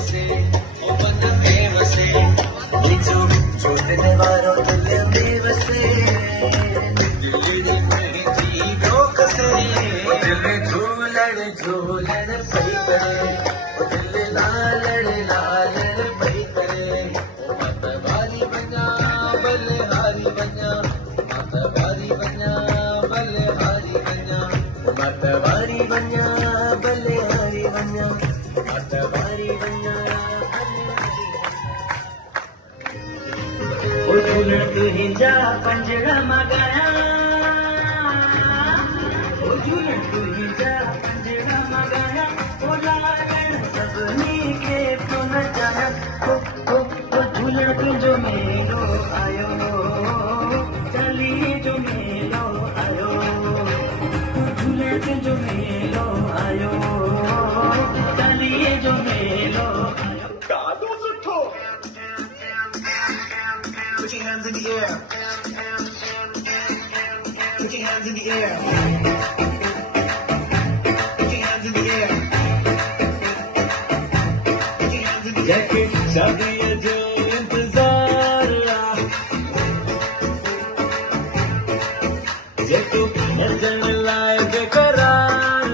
वसे ओ मन में वसे जो छोटे वारों दिल में वसे दिल में जी रोक से दिल झूलड़ झूलड़ पई करे ओ दिल लालड़ पई करे ओ मत वारी बना बलहारी बना मत वारी बना बलहारी बना मत वारी बना बलहारी बना मत वारी बना ओ झूलण तुंहिंजा पंजड़ा मगाया ओ झूलण तुंहिंजा पंजड़ा मगाया ओ लालण सभिनी खे तो नचाया ओ झूलण तुंहिंजो मेलो आयो चालीहे जो मेलो आयो झूलण तुंहिंजो मेलो आयो चालीहे जो मेलो आयो ॾाढो सुठो Put your hands in the air. Put your hands in the air. Put your hands in the air. Put your hands in the air. जैके शादी जो इंतजार जैको नजर लाए बेकरार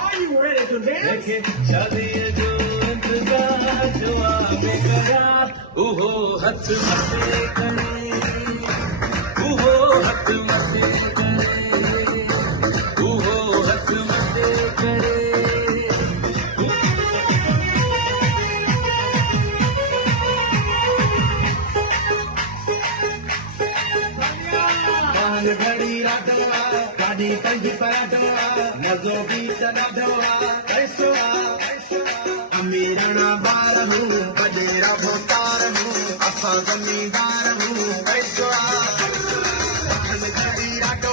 Are you ready to dance? जैके शादी जो इंतजार जो बेकरार उहो हथ मथे करे उहो हथ मथे करे उहो हथ मथे करे घड़ी राधो गाड़ी पंज पराठो मज़ो बि ॾाढो पैसो अमीरना ॿार हूं वॾेरा भोतार हूं असां ज़मींदार हूं पैसो घड़ी राधो